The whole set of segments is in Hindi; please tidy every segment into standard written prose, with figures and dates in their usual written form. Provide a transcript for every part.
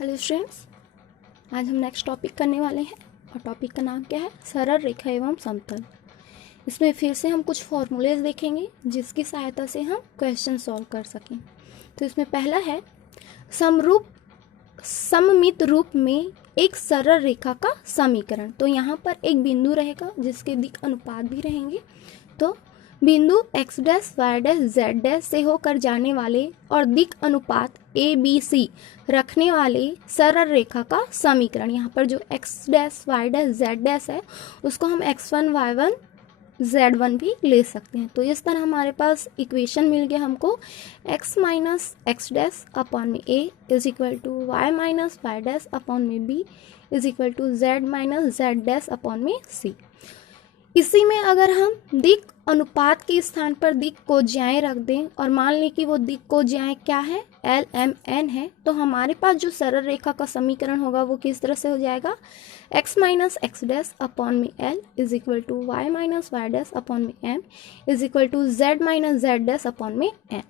हेलो स्टूडेंट्स, आज हम नेक्स्ट टॉपिक करने वाले हैं और टॉपिक का नाम क्या है? सरल रेखा एवं समतल। इसमें फिर से हम कुछ फॉर्मूलेज देखेंगे जिसकी सहायता से हम क्वेश्चन सॉल्व कर सकें। तो इसमें पहला है सममित रूप में एक सरल रेखा का समीकरण। तो यहाँ पर एक बिंदु रहेगा जिसके दिक् अनुपात भी रहेंगे। तो बिंदु x dash y dash z dash से होकर जाने वाले और दिक् अनुपात a b c रखने वाले सरल रेखा का समीकरण। यहाँ पर जो x dash y dash z dash है उसको हम x1 y1 z1 भी ले सकते हैं। तो इस तरह हमारे पास इक्वेशन मिल गया हमको x minus x dash upon में a is equal to y minus Y dash upon में b is equal to z minus z dash upon में c। इसी में अगर हम दिक् अनुपात के स्थान पर दिक् कोज्याएं रख दें और मान लें कि वो दिक् कोज्याएं क्या है, एल एम एन है, तो हमारे पास जो सरल रेखा का समीकरण होगा वो किस तरह से हो जाएगा? x minus x dash upon में L is equal to Y minus Y dash upon में M is equal to Z minus Z dash upon में एन।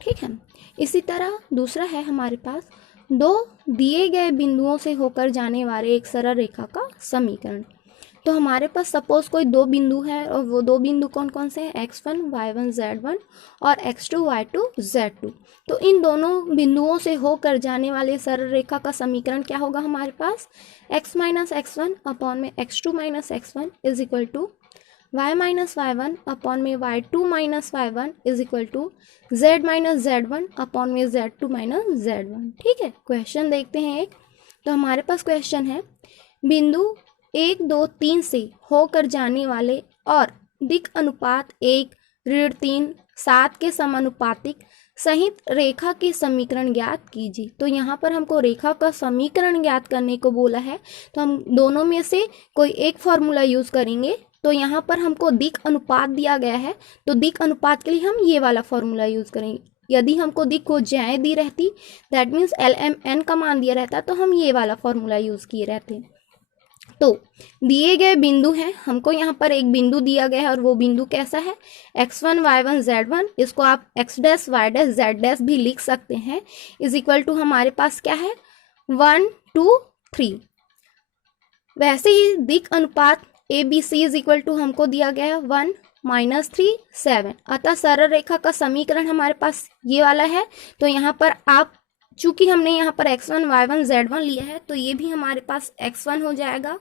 ठीक है। इसी तरह दूसरा है हमारे पास दो दिए गए बिंदुओं से होकर जाने वाले एक सरल रेखा का समीकरण। तो हमारे पास सपोज कोई दो बिंदु है और वो दो बिंदु कौन कौन से हैं? x1 y1 z1 और x2 y2 z2। तो इन दोनों बिंदुओं से होकर जाने वाले सरल रेखा का समीकरण क्या होगा हमारे पास? x माइनस एक्स1 अपॉन में x2 minus X one is equal to y minus Y one upon में y2 minus Y one is equal to z minus z1 upon में z2 माइनस z1। ठीक है। क्वेश्चन देखते हैं एक। तो हमारे पास क्वेश्चन है बिंदु 1 2 3 से होकर जाने वाले और दिक् अनुपात 1 ऋण 3 7 के समानुपातिक सहित रेखा के समीकरण ज्ञात कीजिए। तो यहाँ पर हमको रेखा का समीकरण ज्ञात करने को बोला है, तो हम दोनों में से कोई एक फॉर्मूला यूज करेंगे। तो यहाँ पर हमको दिक् अनुपात दिया गया है, तो दिक् अनुपात के लिए हम ये वाला फॉर्मूला यूज करेंगे। यदि हमको दिक् कोज्याएं दी रहती, that means l m n का मान दिया रहता, तो हम ये वाला फॉर्मूला यूज किए रहते। तो दिए गए बिंदु हैं, हमको यहाँ पर एक बिंदु दिया गया है और वो बिंदु कैसा है? x1 y1 z1। इसको आप x dash y dash z dash भी लिख सकते हैं। इज इक्वल टू हमारे पास क्या है? 1 2 3। वैसे ही दिक् अनुपात a b c is equal to हमको दिया गया है 1 माइनस 3 7। अतः सरल रेखा का समीकरण हमारे पास ये वाला है। तो यहाँ पर आप चूंकि हमने यहाँ पर x1 y1 z1 लिया है, तो ये भी हमारे पास x1 हो जाएगा,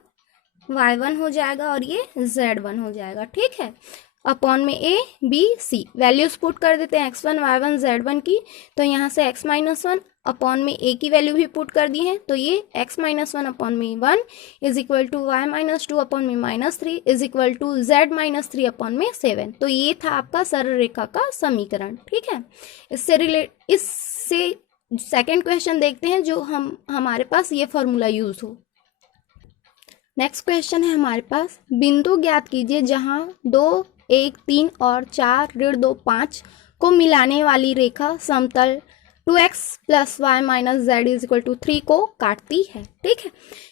y1 हो जाएगा और ये z1 हो जाएगा। ठीक है। अपॉन में a b c values put कर देते हैं x1 y1 z1 की। तो यहाँ से x माइनस 1 अपॉन में a की वैल्यू भी पुट कर दी है, तो ये x माइनस 1 अपॉन में 1 is equal to y minus 2 upon में minus 3 is equal to z minus 3 upon में 7। तो ये था आपका सरल रेखा का समीकरण। ठीक है। इससे सेकेंड क्वेश्चन देखते हैं जो हमारे पास ये फॉर्मूला यूज हो। नेक्स्ट क्वेश्चन है हमारे पास बिंदु ज्ञात कीजिए जहां 2 1 3 और 4 ऋण 2 5 को मिलाने वाली रेखा समतल 2x plus y minus z is equal to 3 को काटती है। ठीक है।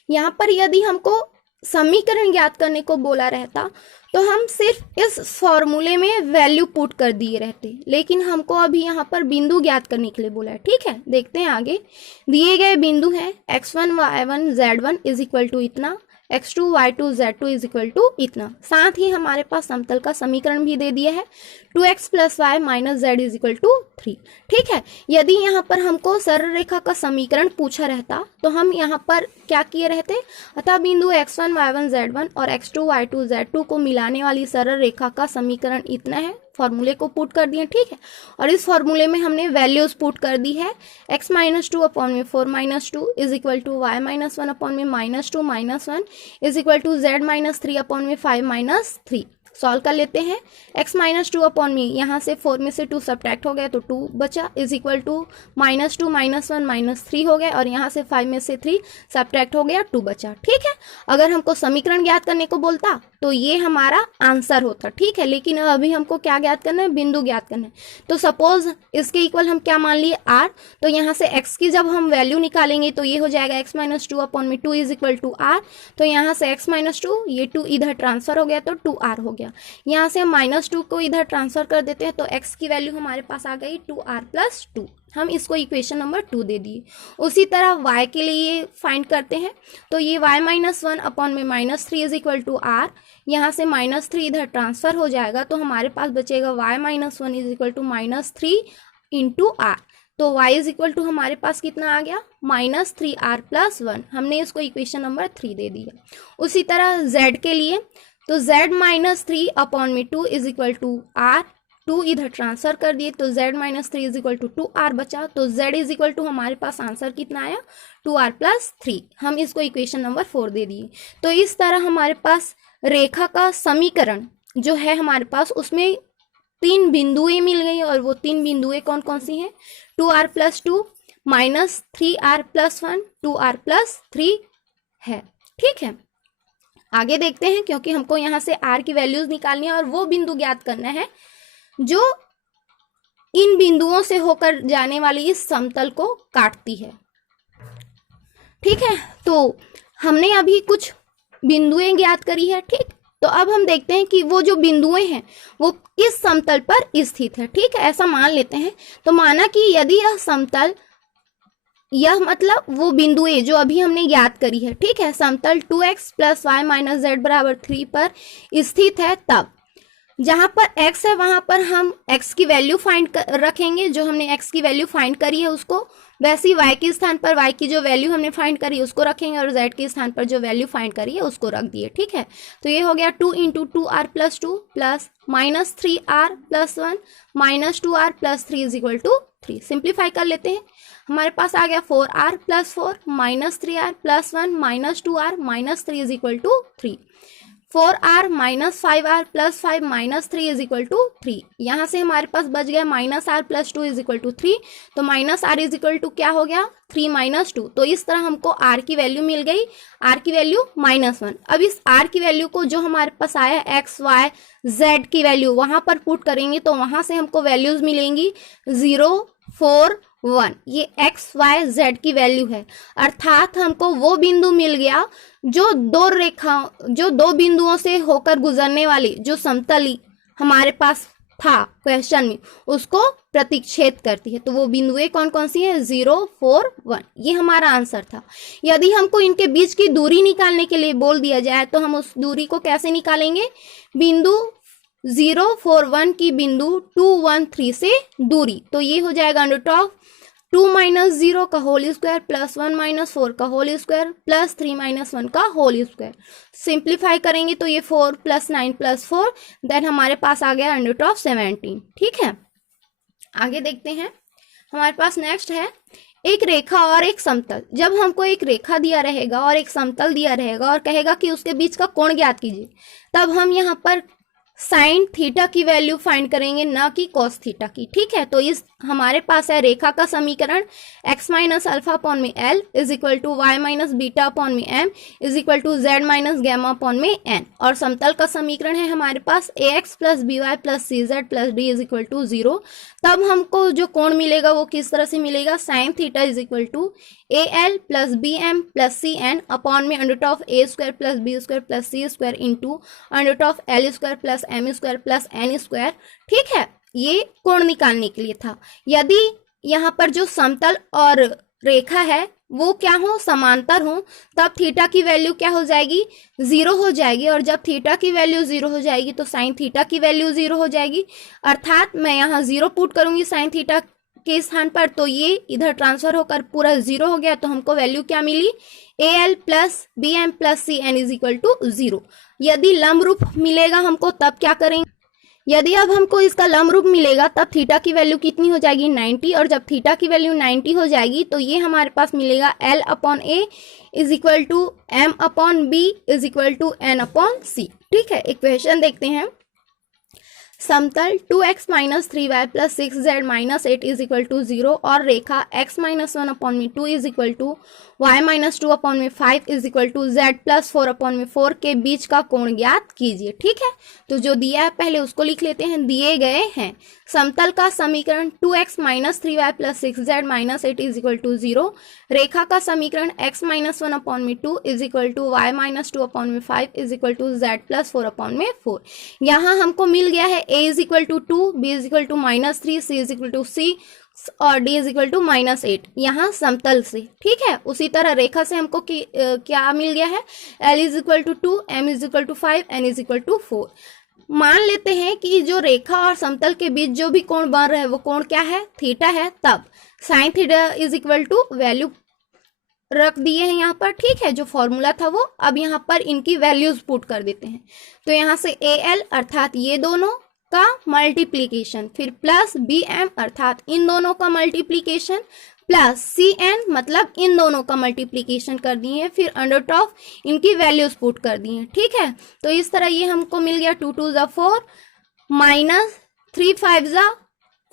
यहाँ पर यदि हमको समीकरण ज्ञात करने को बोला रहता तो हम सिर्फ इस फॉर्मूले में वैल्यू पुट कर दिए रहते, लेकिन हमको अभी यहाँ पर बिंदु ज्ञात करने के लिए बोला है। ठीक है। देखते हैं आगे। दिए गए बिंदु हैं x1 y1 z1 is equal to इतना, x2 y2 z2 is equal to इतना। साथ ही हमारे पास समतल का समीकरण भी दे दिया है 2x plus y minus z is equal to 3। ठीक है। यदि यहाँ पर हमको सरल रेखा का समीकरण पूछा रहता तो हम यहाँ पर क्या किए रहते? अतः बिंदु x1 y1 z1 और x2 y2 z2 को मिलाने वाली सरल रेखा का समीकरण इतना है, फॉर्मूले को पुट कर दिए। ठीक है। और इस फॉर्मूले में हमने वैल्यूज पुट कर दी है x माइनस 2 अपॉन में 4 minus 2 is equal to y minus 1 upon में minus 2 minus 1 is equal to z minus 3 upon में 5 माइनस 3। सॉल्व कर लेते हैं। x माइनस 2 अपॉन में यहाँ से 4 में से 2 सब्ट्रैक्ट हो गया तो 2 बचा is equal to minus 2 minus 1 minus 3 हो गया और यहाँ से 5 में से 3 सब्ट्रैक्ट हो गया 2 बचा। ठीक है। अगर हमको समीकरण ज्ञात करने को बोलता तो ये हमारा आंसर होता। ठीक है। लेकिन अभी हमको क्या ज्ञात करना है? बिंदु ज्ञात करना है। तो सपोज इसके इक्वल हम क्या मान लिए? r। तो यहाँ से x की जब हम वैल्यू निकालेंगे तो ये हो जाएगा x माइनस 2 अपॉन में 2 इज इक्वल टू r। तो यहाँ से x माइनस 2, ये 2 इधर ट्रांसफर हो गया तो 2r हो गया। यहाँ से हम माइनस 2 को इधर ट्रांसफर कर देते हैं तो x की वैल्यू हमारे पास आ गई 2r प्लस 2। हम इसको इक्वेशन नंबर 2 दे दिए। उसी तरह y के लिए फाइंड करते हैं, तो ये y माइनस 1 अपॉन में minus 3 is equal to r, यहाँ से माइनस 3 इधर ट्रांसफर हो जाएगा, तो हमारे पास बचेगा y minus 1 is equal to minus 3 into r। तो y इज इक्वल टू हमारे पास कितना आ गया, माइनस 3r प्लस 1, हमने इसको इक्वेशन नंबर 3 दे दिया। उसी तरह z के लिए, तो z माइनस 3 अपॉन में 2 इज इक्वल टू r, 2 इधर ट्रांसफर कर दिए, तो z minus 3 is equal to 2r बचा, तो z इज इक्वल टू हमारे पास आंसर कितना आया, 2r प्लस 3, हम इसको इक्वेशन नंबर 4 दे दिए। तो इस तरह हमारे पास रेखा का समीकरण जो है हमारे पास, उसमें 3 बिंदुएं मिल गई, और वो 3 बिंदुएं कौन कौन सी हैं, 2r plus 2 minus 3r plus 1 2r plus 3 है। ठीक है, आगे देखते हैं, क्योंकि हमको यहाँ से r की वैल्यूज निकालनी है और वो बिंदु ज्ञात करना है जो इन बिंदुओं से होकर जाने वाली इस समतल को काटती है। ठीक है, तो हमने अभी कुछ बिंदुएं ज्ञात करी है। ठीक, तो अब हम देखते हैं कि वो जो बिंदुएं हैं वो किस समतल पर स्थित है। ठीक है, ऐसा मान लेते हैं, तो माना कि यदि यह समतल, यह मतलब वो बिंदुएं जो अभी हमने ज्ञात करी है, ठीक है, समतल 2x plus y minus Z बराबर 3 पर स्थित है, तब जहां पर x है वहां पर हम x की वैल्यू फाइंड रखेंगे, जो हमने x की वैल्यू फाइंड करी है उसको, वैसे ही y के स्थान पर y की जो वैल्यू हमने फाइंड करी है उसको रखेंगे, और z के स्थान पर जो वैल्यू फाइंड करी है उसको रख दिए। ठीक है, तो ये हो गया 2 into 2r plus 2 plus minus 3r plus 1 minus 2r plus 3 is equal to 3। Simplify कर लेते हैं, हमारे पास आ गया 4r plus 4 minus 3r plus 1 minus 2r minus 3 is equal to 3। 4r minus 5r plus 5 minus 3 is equal to 3। यहाँ से हमारे पास बच गया minus r plus 2 is equal to 3, तो minus r is equal to क्या हो गया, 3 माइनस 2। तो इस तरह हमको r की वैल्यू मिल गई, r की वैल्यू -1। अब इस r की वैल्यू को जो हमारे पास आया x y z की वैल्यू वहां पर पुट करेंगे, तो वहां से हमको वैल्यूज मिलेंगी 0 4 1, ये x y z की वैल्यू है। अर्थात हमको वो बिंदु मिल गया जो दो बिंदुओं से होकर गुजरने वाली जो समतली हमारे पास था क्वेश्चन में, उसको प्रतिच्छेद करती है। तो वो बिंदुएं कौन कौन सी है, 0 4 1, ये हमारा आंसर था। यदि हमको इनके बीच की दूरी निकालने के लिए बोल दिया जाए, तो हम उस दूरी को कैसे निकालेंगे, बिंदु 0 4 1 की बिंदु 2 1 3 से दूरी, तो ये हो जाएगा अंडर ऑफ 2 माइनस 0 का होल स्क्वायर प्लस 1 माइनस 4 का होल स्क्वायर प्लस 3 माइनस 1 का होल स्क्वायर। सिंप्लीफाई करेंगे तो ये 4 प्लस 9 प्लस 4, देन हमारे पास आ गया अंडर ऑफ 17। ठीक है, आगे देखते हैं, हमारे पास नेक्स्ट है एक रेखा और एक समतल। जब हमको एक रेखा दिया रहेगा और एक समतल दिया रहेगा और कहेगा कि उसके बीच का कोण ज्ञात कीजिए, तब हम यहाँ पर साइन थीटा की वैल्यू फाइंड करेंगे, ना कि कॉस थीटा की। ठीक है, तो इस हमारे पास है रेखा का समीकरण x माइनस अल्फा अपॉन में l is equal to Y minus beta upon में m is equal to z minus gamma upon में n, और समतल का समीकरण है हमारे पास ax plus b y plus c z plus d is equal to 0। तब हमको जो कोण मिलेगा वो किस तरह से मिलेगा, sine theta is equal to A L plus B M plus C N upon में under of A square plus B square plus C square into under of L square plus M square plus N square. ठीक है, ये कोण निकालने के लिए था। यदि यहाँ पर जो समतल और रेखा है वो क्या हो, समांतर हो, तब थीटा की वैल्यू क्या हो जाएगी, 0 हो जाएगी, और जब थीटा की वैल्यू 0 हो जाएगी तो साइन थीटा की वैल्यू 0 हो जाएगी। अर्थात मैं यहाँ 0 पुट करूंगी साइन थीटा के स्थान पर, तो ये इधर ट्रांसफर होकर पूरा 0 हो गया, तो हमको वैल्यू क्या मिली, A L plus B M plus C N is equal to 0। यदि लंब रूप मिलेगा हमको तब क्या करेंगे, यदि अब हमको इसका लंब रूप मिलेगा तब थीटा की वैल्यू कितनी हो जाएगी, 90, और जब थीटा की वैल्यू 90 हो जाएगी तो ये हमारे पास मिलेगा L upon A is equal to M upon B is equal to N upon C. ठीक है, इक्वेशन देखते हैं, समतल 2x minus 3y plus 6z minus 8 is equal to 0 और रेखा x माइनस 1 अपॉन में 2 is equal to y minus 2 upon में 5 is equal to z plus 4 upon में 4 के बीच का कोण ज्ञात कीजिए। ठीक है, तो जो दिया है पहले उसको लिख लेते हैं। दिए गए हैं समतल का समीकरण 2x minus 3y plus 6z minus 8 is equal to 0, रेखा का समीकरण x माइनस 1 अपॉन में 2 is equal to y minus 2 upon में 5 is equal to z plus 4 upon में 4। यहाँ हमको मिल गया है a is equal to 2, b is equal to -3, c is equal to c, और d इज इक्वल टू -8 यहाँ समतल से, ठीक है। उसी तरह रेखा से हमको क्या मिल गया है, l is equal to 2, m is equal to 5, n is equal to 4। मान लेते हैं कि जो रेखा और समतल के बीच जो भी कोण बन रहा है वो कोण क्या है, थीटा है। तब sine theta is equal to value रख दिए हैं यहाँ पर, ठीक है, जो फॉर्मूला था वो। अब यहाँ पर इनकी वैल्यूज पुट कर देते हैं। तो यहाँ से AL अर्थात ये दोनों का मल्टीप्लीकेशन, फिर प्लस BM अर्थात इन दोनों का मल्टीप्लीकेशन, प्लस CN मतलब इन दोनों का मल्टीप्लीकेशन कर दिए हैं, फिर अंडर ऑफ इनकी वैल्यूज पुट कर दिए हैं, ठीक है। तो इस तरह ये हमको मिल गया 2 2 ज़ा 4 माइनस 3 5 ज़ा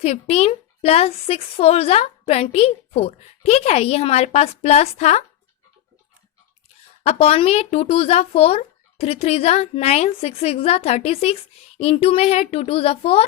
15 प्लस 6 4 ज़ा 24, ठीक है। ये हमारे पास प्लस था, अपॉन में 2 2 ज़ा 4, 3 3 ज़ा 9, 6 6 ज़ा 36, इंटू में है 2 2 ज़ा 4,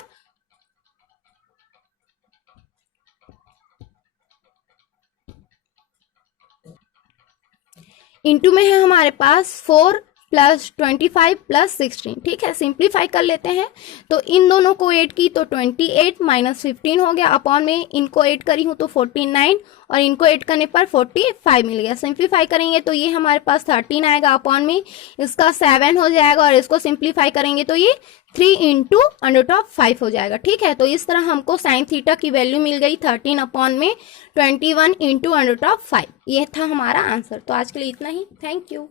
इंटू में है हमारे पास 4 प्लस 25 प्लस 16, ठीक है। सिंप्लीफाई कर लेते हैं, तो इन दोनों को ऐड की तो 28 माइनस 15 हो गया, अपॉन में इनको ऐड करी हूँ तो 49 और इनको ऐड करने पर 45 मिल गया। सिंप्लीफाई करेंगे तो ये हमारे पास 13 आएगा, अपॉन में इसका 7 हो जाएगा, और इसको सिंप्लीफाई करेंगे तो ये 3 इंटू अंडर ऑफ 5 हो जाएगा, ठीक है। तो इस तरह हमको साइन थीटा की वैल्यू मिल गई 13 अपॉन में 21 इंटू अंडर ऑफ 5। ये था हमारा आंसर। तो आज के लिए इतना ही, थैंक यू।